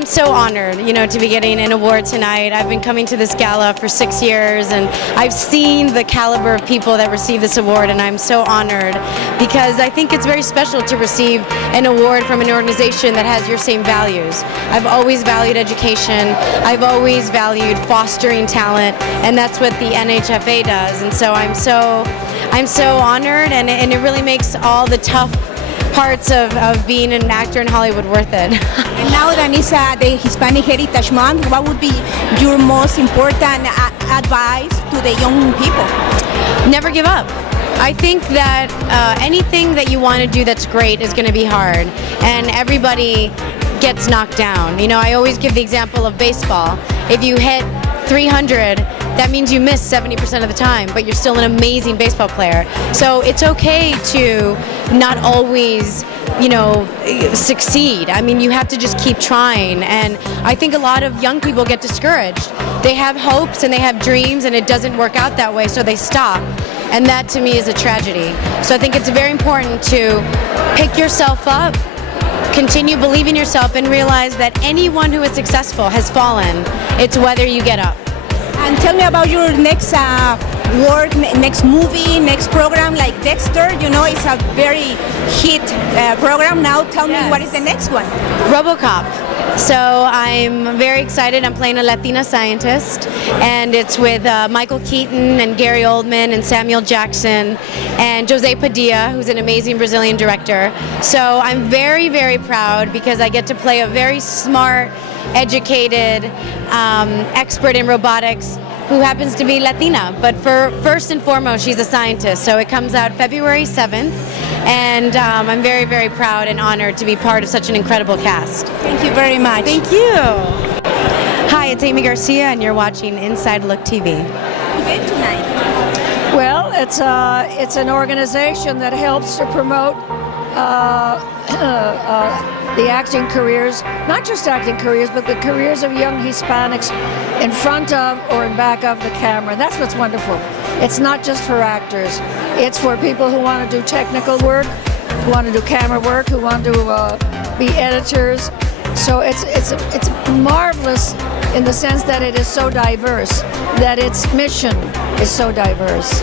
I'm so honored, to be getting an award tonight. I've been coming to this gala for 6 years, and I've seen the caliber of people that receive this award, and I'm so honored because I think it's very special to receive an award from an organization that has your same values. I've always valued education. I've always valued fostering talent, and that's what the NHFA does. And so I'm so honored, and it really makes all the tough parts of being an actor in Hollywood worth it. And now that it's the Hispanic Heritage Month, what would be your most important advice to the young people? Never give up. I think that anything that you want to do that's great is going to be hard, and everybody gets knocked down. I always give the example of baseball. If you hit 300, that means you miss 70% of the time, but you're still an amazing baseball player. So it's okay to not always, succeed. I mean, you have to just keep trying. And I think a lot of young people get discouraged. They have hopes and they have dreams, and it doesn't work out that way, so they stop. And that to me is a tragedy. So I think it's very important to pick yourself up, continue believing yourself, and realize that anyone who is successful has fallen. It's whether you get up. And tell me about your next work, next movie, next program, like Dexter. It's a very hit program now. Tell me, what is the next one? RoboCop. So I'm very excited. I'm playing a Latina scientist, and it's with Michael Keaton and Gary Oldman and Samuel Jackson and Jose Padilla, who's an amazing Brazilian director. So I'm very, very proud because I get to play a very smart, educated, expert in robotics who happens to be Latina. But first and foremost, she's a scientist. So it comes out February 7th, and I'm very, very proud and honored to be part of such an incredible cast. Thank you very much. Thank you. Hi, it's Aimee Garcia, and you're watching Inside Look TV. Okay, tonight. Well, it's an organization that helps to promote the acting careers, not just acting careers, but the careers of young Hispanics in front of or in back of the camera. That's what's wonderful. It's not just for actors. It's for people who want to do technical work, who want to do camera work, who want to be editors. So it's marvelous in the sense that it is so diverse, that its mission is so diverse.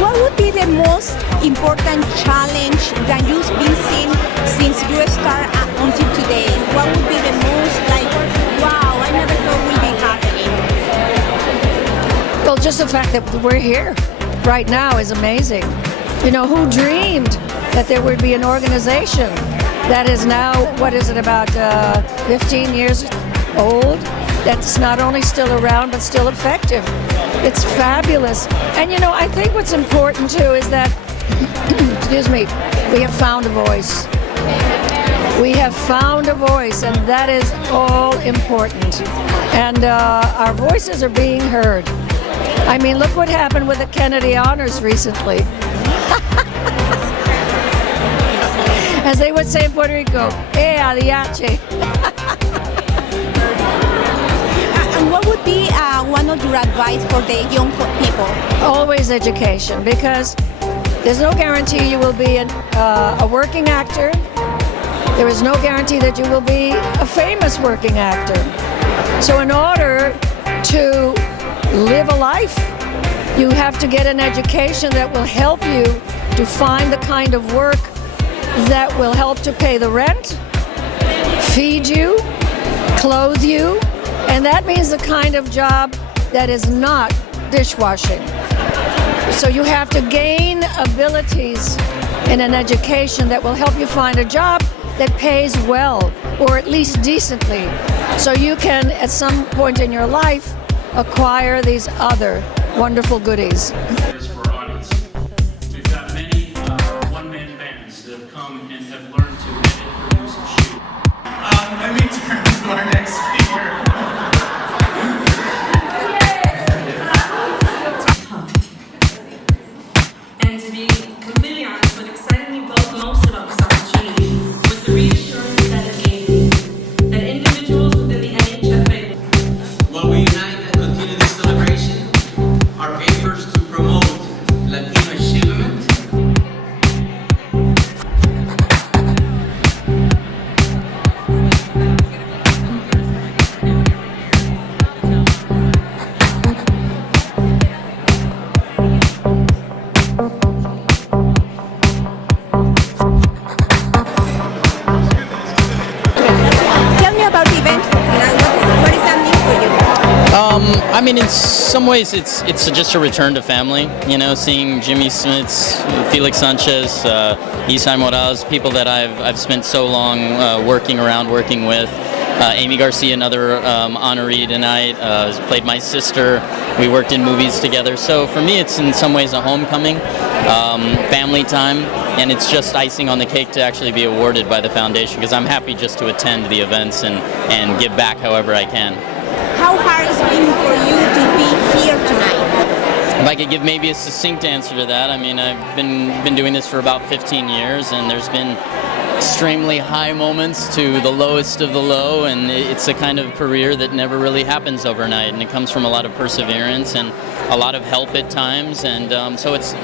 What would be the most important challenge that you've been seeing since you started until today? What would be the most wow, I never thought would be happening? Well, just the fact that we're here right now is amazing. Who dreamed that there would be an organization that is now, what is it, about 15 years old, that's not only still around, but still effective. It's fabulous. And I think what's important too is that, excuse me, we have found a voice. We have found a voice, and that is all important. And our voices are being heard. I mean, look what happened with the Kennedy Honors recently. As they would say in Puerto Rico, adiache. And what would be one of your advice for the young people? Always education, because there's no guarantee you will be a working actor. There is no guarantee that you will be a famous working actor. So in order to live a life, you have to get an education that will help you to find the kind of work that will help to pay the rent, feed you, clothe you, and that means the kind of job that is not dishwashing. So you have to gain abilities in an education that will help you find a job that pays well, or at least decently, so you can, at some point in your life, acquire these other wonderful goodies. For our audience, we've got many one-man bands that have come and have learned to edit, produce, and shoot. Let me turn to our next speaker. And to be completely honest, what excited me most about this opportunity was the reassurance that it gave me, that individuals within the NHFA. While we unite and continue this celebration, our efforts to promote mean, in some ways, it's just a return to family. You know, seeing Jimmy Smits, Felix Sanchez, Esai Morales, people that I've spent so long working with. Aimee Garcia, another honoree tonight, played my sister. We worked in movies together. So for me, it's in some ways a homecoming, family time, and it's just icing on the cake to actually be awarded by the foundation, because I'm happy just to attend the events and give back however I can. How hard is it for you to be here tonight? If I could give maybe a succinct answer to that, I mean, I've been doing this for about 15 years, and there's been extremely high moments to the lowest of the low, and it's a kind of career that never really happens overnight, and it comes from a lot of perseverance and a lot of help at times, and so it's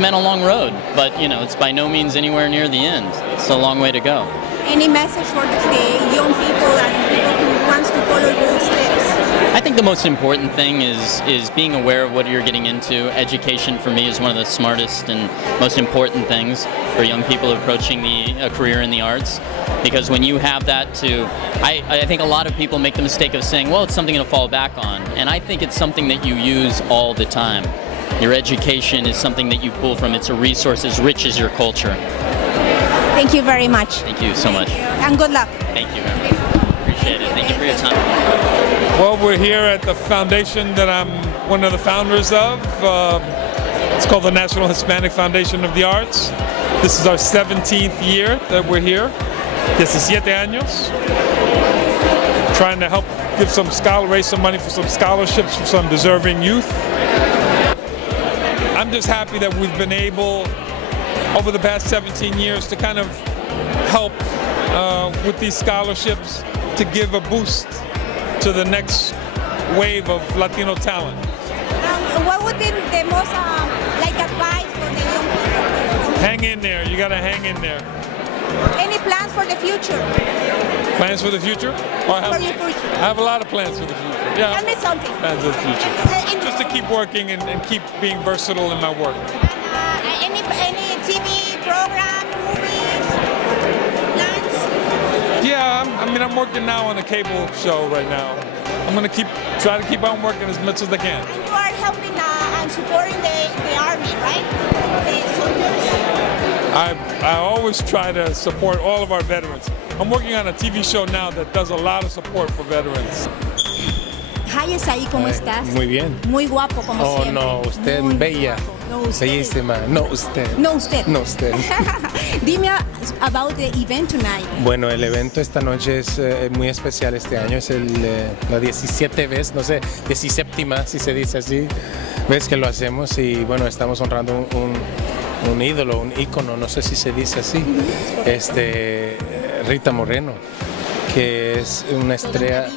meant a long road, but you know, it's by no means anywhere near the end. It's a long way to go. Any message for the young people and people who wants to follow your steps? I think the most important thing is being aware of what you're getting into. Education for me is one of the smartest and most important things for young people approaching a career in the arts, because when you have that I think a lot of people make the mistake of saying, well, it's something to fall back on, and I think it's something that you use all the time. Your education is something that you pull from. It's a resource as rich as your culture. Thank you very much. Thank you so much. And good luck. Thank you. Appreciate it. Thank you for your time. Well, we're here at the foundation that I'm one of the founders of. It's called the National Hispanic Foundation of the Arts. This is our 17th year that we're here. 17 años. Trying to help raise some money for some scholarships for some deserving youth. I'm just happy that we've been able, over the past 17 years, to kind of help with these scholarships to give a boost to the next wave of Latino talent. What would be the most advice for the young people? Hang in there. You got to hang in there. Any plans for the future? Plans for the future? For your future. I have a lot of plans for the future. Yeah. Tell me something. Plans for the future. Just to keep working and keep being versatile in my work. Any TV program, movies, plans? Yeah, I'm working now on a cable show right now. I'm going to try to keep on working as much as I can. And you are helping and supporting the army, right? The soldiers? I always try to support all of our veterans. I'm working on a TV show now that does a lot of support for veterans. Hi, Esai, ¿cómo estás? Muy bien. Muy guapo, como Oh, siempre. no, usted Muy bella. guapo. No, usted. Bellísima. No, usted. No, usted. No, usted. Dime about the event tonight. Bueno, el evento esta noche es muy especial este año. Es la 17 vez, no sé, 17ª, si se dice así, vez que lo hacemos. Y bueno, estamos honrando un ídolo, un ícono, no sé si se dice así, Rita Moreno, que es una estrella,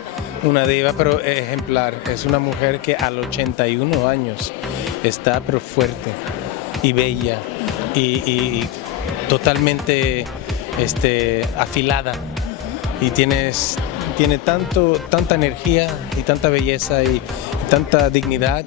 una diva, pero ejemplar. Es una mujer que a los 81 años está pero fuerte y bella y totalmente afilada, y tiene tanta energía y tanta belleza y tanta dignidad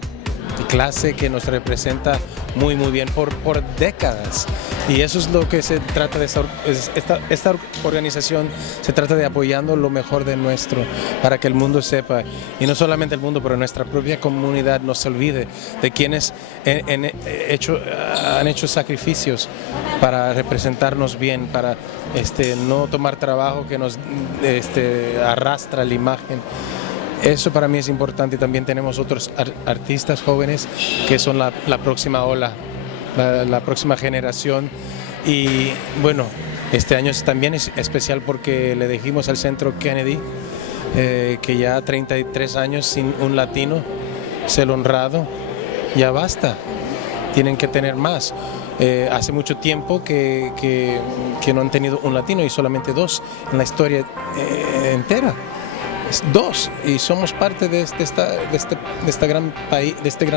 y clase que nos representa muy bien por décadas. Y eso es lo que se trata de esta organización. Se trata de apoyando lo mejor de nuestro, para que el mundo sepa, y no solamente el mundo, pero nuestra propia comunidad no se olvide de quienes han hecho sacrificios para representarnos bien, para no tomar trabajo que nos arrastra la imagen. Eso para mí es importante. También tenemos otros artistas jóvenes que son la próxima ola, la próxima generación. Y bueno, este año también es especial porque le dijimos al Centro Kennedy que ya 33 años sin un latino ser honrado, ya basta, tienen que tener más. Hace mucho tiempo que no han tenido un latino, y solamente 2 en la historia entera. 2, y somos parte de este gran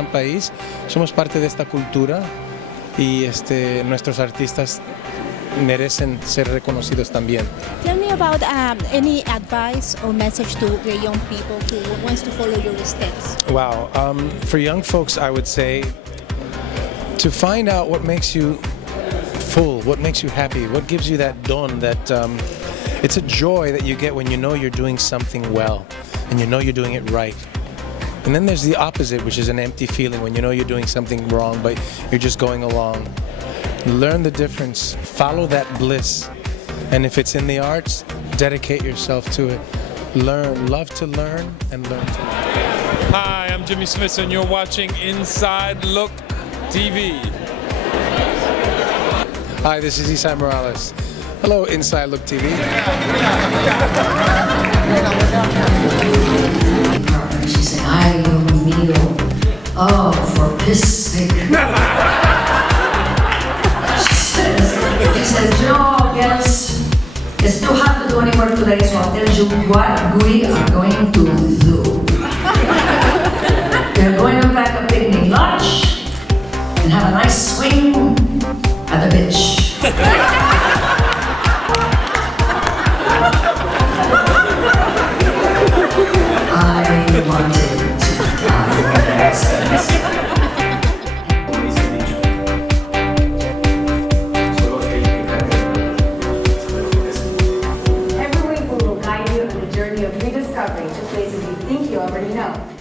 país, somos parte de esta cultura, y nuestros artistas merecen ser reconocidos también. Tell me about any advice or message to the young people who wants to follow your steps. Wow, for young folks, I would say to find out what makes you full, what makes you happy, what gives you that dawn, it's a joy that you get when you know you're doing something well and you know you're doing it right. And then there's the opposite, which is an empty feeling when you know you're doing something wrong, but you're just going along. Learn the difference. Follow that bliss. And if it's in the arts, dedicate yourself to it. Learn. Love to learn and learn to learn. Hi, I'm Jimmy Smits, and you're watching Inside Look TV. Hi, this is Esai Morales. Hello, Inside Look TV. She said, "Ay, Dios mío, oh, for piss sake." She said, "No, girls, it's too hot to do any work today, so I'll tell you what we are going to do. We're going to pack a picnic lunch and have a nice swing at the beach." I wanted Every week we will guide you on the journey of rediscovering the places you think you already know.